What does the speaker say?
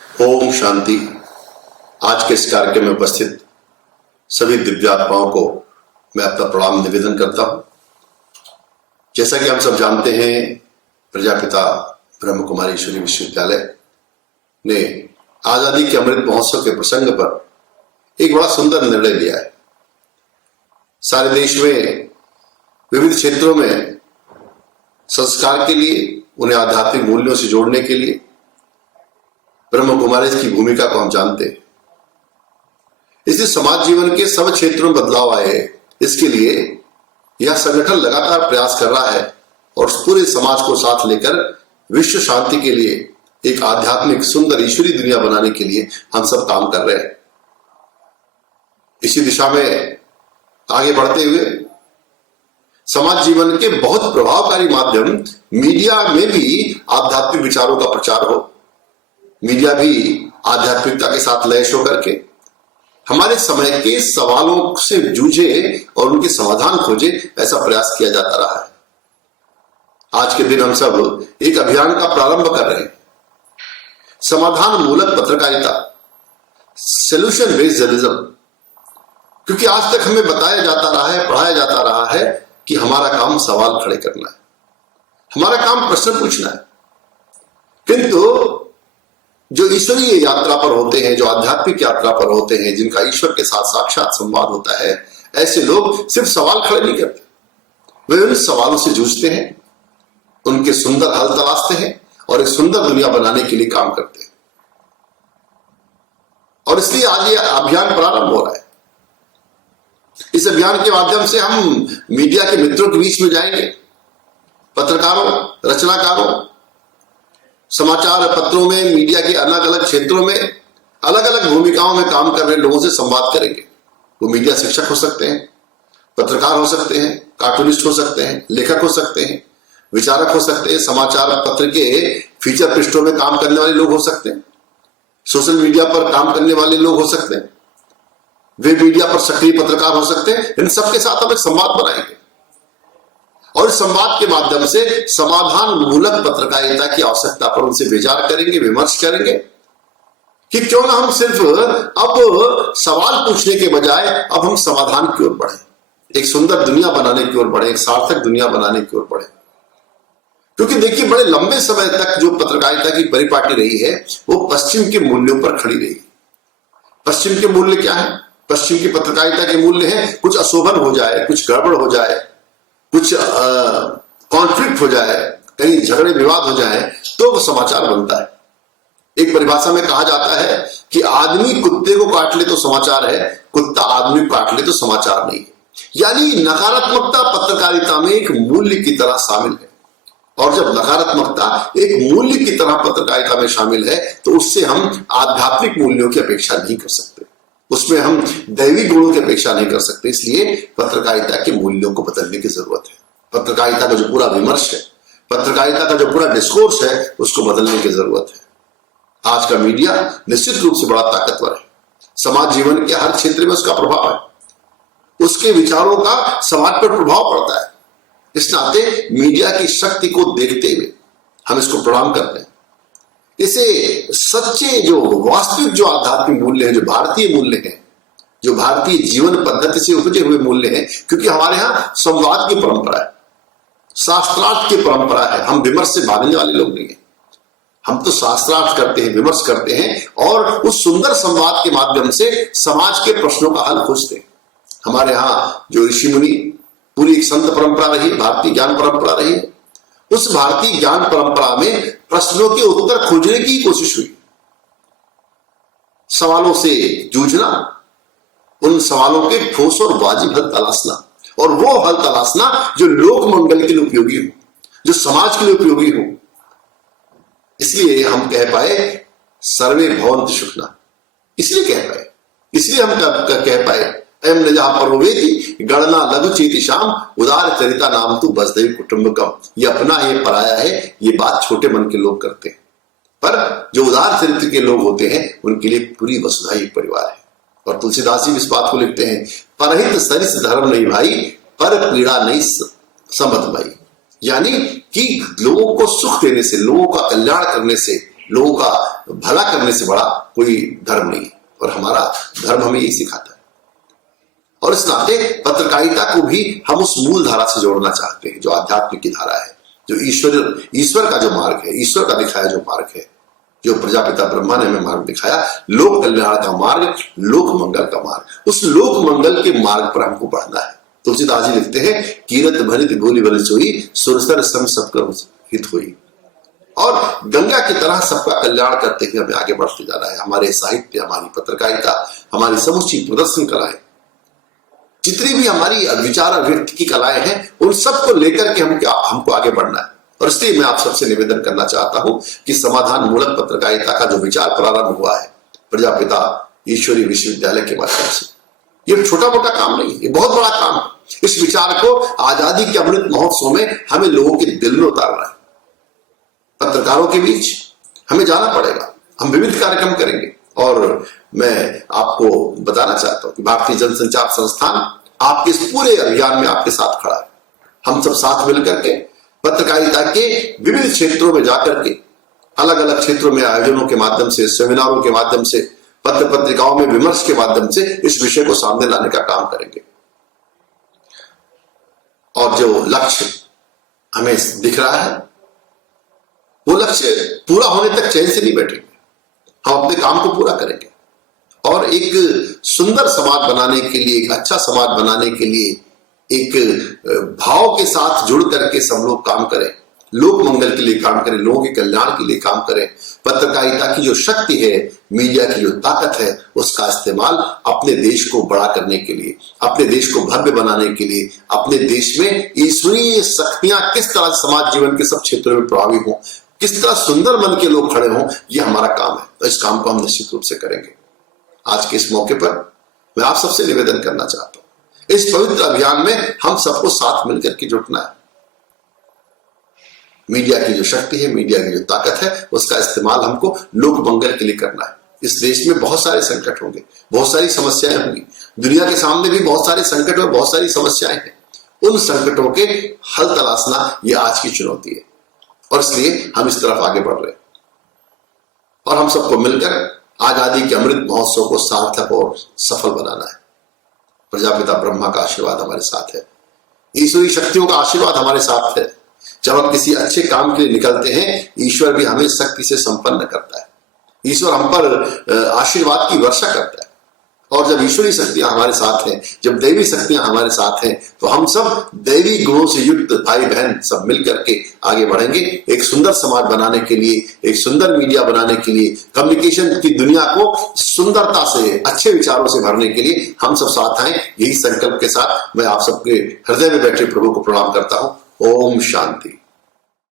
ओम शांति। आज के इस कार्यक्रम में उपस्थित सभी दिव्यात्माओं को मैं अपना प्रणाम निवेदन करता हूं। जैसा कि हम सब जानते हैं, प्रजापिता ब्रह्म कुमारी ईश्वरी विश्वविद्यालय ने आजादी के अमृत महोत्सव के प्रसंग पर एक बड़ा सुंदर निर्णय लिया है। सारे देश में विविध क्षेत्रों में संस्कार के लिए, उन्हें आध्यात्मिक मूल्यों से जोड़ने के लिए ब्रह्म कुमारी की भूमिका को हम जानते हैं। इसलिए समाज जीवन के सब क्षेत्रों में बदलाव आए, इसके लिए यह संगठन लगातार प्रयास कर रहा है और पूरे समाज को साथ लेकर विश्व शांति के लिए एक आध्यात्मिक सुंदर ईश्वरी दुनिया बनाने के लिए हम सब काम कर रहे हैं। इसी दिशा में आगे बढ़ते हुए समाज जीवन के बहुत प्रभावकारी माध्यम मीडिया में भी आध्यात्मिक विचारों का प्रचार हो, मीडिया भी आध्यात्मिकता के साथ लैस होकर के हमारे समय के सवालों से जूझे और उनके समाधान खोजे, ऐसा प्रयास किया जाता रहा है। आज के दिन हम सब एक अभियान का प्रारंभ कर रहे हैं, समाधान मूलक पत्रकारिता, सोल्यूशन बेस्ड जर्नलिज्म। क्योंकि आज तक हमें बताया जाता रहा है, पढ़ाया जाता रहा है कि हमारा काम सवाल खड़े करना है, हमारा काम प्रश्न पूछना है। किंतु जो ईश्वरीय यात्रा पर होते हैं, जो आध्यात्मिक यात्रा पर होते हैं, जिनका ईश्वर के साथ साक्षात संवाद होता है, ऐसे लोग सिर्फ सवाल खड़े नहीं करते, वे उन सवालों से जूझते हैं, उनके सुंदर हल तलाशते हैं और एक सुंदर दुनिया बनाने के लिए काम करते हैं। और इसलिए आज ये अभियान प्रारंभ हो रहा है। इस अभियान के माध्यम से हम मीडिया के मित्रों के बीच में जाएंगे, पत्रकारों, रचनाकारों, समाचार पत्रों में, मीडिया के अलग अलग क्षेत्रों में अलग अलग भूमिकाओं में काम कर रहे लोगों से संवाद करेंगे। वो मीडिया शिक्षक हो सकते हैं, पत्रकार हो सकते हैं, कार्टूनिस्ट हो सकते हैं, लेखक हो सकते हैं, विचारक हो सकते हैं, समाचार पत्र के फीचर पृष्ठों में काम करने वाले लोग हो सकते हैं, सोशल मीडिया पर काम करने वाले लोग हो सकते हैं, वे मीडिया पर सक्रिय पत्रकार हो सकते हैं। इन सबके साथ हम एक संवाद बनाएंगे और इस संवाद के माध्यम से समाधान मूलक पत्रकारिता की आवश्यकता पर उनसे विचार करेंगे, विमर्श करेंगे कि क्यों ना हम सिर्फ अब सवाल पूछने के बजाय अब हम समाधान की ओर बढ़े, एक सुंदर दुनिया बनाने की ओर बढ़े, एक सार्थक दुनिया बनाने की ओर बढ़े। क्योंकि देखिए, बड़े लंबे समय तक जो पत्रकारिता की परिपाटी रही है वो पश्चिम के मूल्यों पर खड़ी रही। पश्चिम के मूल्य क्या है? पश्चिम की पत्रकारिता के मूल्य है कुछ अशोभन हो जाए, कुछ गड़बड़ हो जाए, कुछ कॉन्फ्लिक्ट हो जाए, कहीं झगड़े विवाद हो जाए तो वो समाचार बनता है। एक परिभाषा में कहा जाता है कि आदमी कुत्ते को काट ले तो समाचार है, कुत्ता आदमी को काट ले तो समाचार नहीं है। यानी नकारात्मकता पत्रकारिता में एक मूल्य की तरह शामिल है, और जब नकारात्मकता एक मूल्य की तरह पत्रकारिता में शामिल है तो उससे हम आध्यात्मिक मूल्यों की अपेक्षा नहीं कर सकते, उसमें हम दैवी गुणों की अपेक्षा नहीं कर सकते। इसलिए पत्रकारिता के मूल्यों को बदलने की जरूरत है। पत्रकारिता का जो पूरा विमर्श है, पत्रकारिता का जो पूरा डिस्कोर्स है, उसको बदलने की जरूरत है। आज का मीडिया निश्चित रूप से बड़ा ताकतवर है, समाज जीवन के हर क्षेत्र में उसका प्रभाव है, उसके विचारों का समाज पर प्रभाव पड़ता है। इस नाते मीडिया की शक्ति को देखते हुए हम इसको प्रणाम करते हैं। इसे सच्चे जो वास्तविक जो आध्यात्मिक मूल्य है, जो भारतीय मूल्य है, जो भारतीय जीवन पद्धति से उपजे हुए मूल्य हैं, क्योंकि हमारे यहां संवाद की परंपरा है, शास्त्रार्थ की परंपरा है। हम विमर्श से भागने वाले लोग नहीं है, हम तो शास्त्रार्थ करते हैं, विमर्श करते हैं और उस सुंदर संवाद के माध्यम से समाज के प्रश्नों का हल खोजते हैं। हमारे यहाँ जो ऋषि मुनि, पूरी एक संत परंपरा रही, भारतीय ज्ञान परंपरा रही है। उस भारतीय ज्ञान परंपरा में प्रश्नों के उत्तर खोजने की कोशिश हुई, सवालों से जूझना, उन सवालों के ठोस और वाजिब हल तलाशना, और वो हल तलाशना जो लोक मंगल के लिए उपयोगी हो, जो समाज के लिए उपयोगी हो। इसलिए हम कह पाए सर्वे भवन्तु सुखिनः, इसलिए कह पाए, इसलिए हम कह पाए एम न जहां परोवेति गणना लघु चेति शाम उदार चरिता नाम तू वसुधैव कुटुंबकम। ये अपना है, पराया है, ये बात छोटे मन के लोग करते हैं, पर जो उदार चरित्र के लोग होते हैं उनके लिए पूरी वसुधा एक परिवार है। और तुलसीदास जी इस बात को लिखते हैं, परहित सरिस धर्म नहीं भाई, पर पीड़ा नहीं समत भाई। यानी कि लोगों को सुख देने से, लोगों का कल्याण करने से लोगों का भला करने से बड़ा कोई धर्म नहीं, और हमारा धर्म हमें यही सिखाता है। और इस नाते पत्रकारिता को भी हम उस मूल धारा से जोड़ना चाहते हैं जो आध्यात्मिक की धारा है, जो ईश्वर का जो मार्ग है, ईश्वर का दिखाया जो मार्ग है, जो प्रजापिता ब्रह्मा ने हमें मार्ग दिखाया, लोक कल्याण का मार्ग, लोक मंगल का मार्ग। उस लोक मंगल के मार्ग पर हमको बढ़ना है। तुलसीदास जी लिखते हैं, कीरत भरित भूलि बल सोई, सुरसर सम सबकर हित हुई। और गंगा की तरह सबका कल्याण करते हुए हमें आगे बढ़ते जाना है। हमारे साहित्य, हमारी पत्रकारिता, हमारी समूची प्रदर्शन कलाएं, जितनी भी हमारी विचार अभिव्यक्ति की कलाएं हैं, उन सबको लेकर के हमको आगे बढ़ना है। और इसलिए मैं आप सबसे निवेदन करना चाहता हूं कि समाधान मूलक पत्रकारिता का जो विचार प्रारंभ हुआ है प्रजापिता ईश्वरीय विश्वविद्यालय के माध्यम से, ये छोटा मोटा काम नहीं, ये बहुत बड़ा काम है। इस विचार को आजादी के अमृत महोत्सव में हमें लोगों के दिल में उतारना है। पत्रकारों के बीच हमें जाना पड़ेगा, हम विविध कार्यक्रम करेंगे। और मैं आपको बताना चाहता हूं कि भारतीय जनसंचार संस्थान आपके इस पूरे अभियान में आपके साथ खड़ा है। हम सब साथ मिलकर के पत्रकारिता के विविध क्षेत्रों में जाकर के, अलग अलग क्षेत्रों में आयोजनों के माध्यम से, सेमिनारों के माध्यम से, पत्र पत्रिकाओं में विमर्श के माध्यम से इस विषय को सामने लाने का काम करेंगे। और जो लक्ष्य हमें दिख रहा है, वो लक्ष्य पूरा होने तक चैन से नहीं बैठेंगे। हम अपने काम को पूरा करेंगे और एक सुंदर समाज बनाने के लिए, एक अच्छा समाज बनाने के लिए, एक भाव के साथ जुड़ करके सब लोग काम करें, लोक मंगल के लिए काम करें, लोगों के कल्याण के लिए काम करें। पत्रकारिता की जो शक्ति है, मीडिया की जो ताकत है, उसका इस्तेमाल अपने देश को बड़ा करने के लिए, अपने देश को भव्य बनाने के लिए, अपने देश में ईश्वरीय शक्तियां किस तरह समाज जीवन के सब क्षेत्रों में प्रभावी हों, किस तरह सुंदर मन के लोग खड़े हों, यह हमारा काम है। तो इस काम को हम निश्चित रूप से करेंगे। आज के इस मौके पर मैं आप सबसे निवेदन करना चाहता हूं, इस पवित्र अभियान में हम सबको साथ मिलकर के जुटना है। मीडिया की जो शक्ति है, मीडिया की जो ताकत है, उसका इस्तेमाल हमको लोक मंगल के लिए करना है। इस देश में बहुत सारे संकट होंगे, बहुत सारी समस्याएं होंगी, दुनिया के सामने भी बहुत सारे संकट और बहुत सारी समस्याएं हैं। उन संकटों के हल तलाशना ये आज की चुनौती है, और इसलिए हम इस तरफ आगे बढ़ रहे हैं। और हम सबको मिलकर आजादी के अमृत महोत्सव को सार्थक और सफल बनाना है। प्रजापिता ब्रह्मा का आशीर्वाद हमारे साथ है, ईश्वरी शक्तियों का आशीर्वाद हमारे साथ है। जब हम किसी अच्छे काम के लिए निकलते हैं, ईश्वर भी हमें शक्ति से संपन्न करता है। ईश्वर हम पर आशीर्वाद की वर्षा करता है। और जब ईश्वरी शक्तियां हमारे साथ हैं, जब दैवी शक्तियां हमारे साथ हैं, तो हम सब दैवी गुणों से युक्त भाई बहन सब मिलकर के आगे बढ़ेंगे, एक सुंदर समाज बनाने के लिए, एक सुंदर मीडिया बनाने के लिए, कम्युनिकेशन की दुनिया को सुंदरता से, अच्छे विचारों से भरने के लिए हम सब साथ आए। यही संकल्प के साथ मैं आप सबके हृदय में बैठे प्रभु को प्रणाम करता हूं। ओम शांति।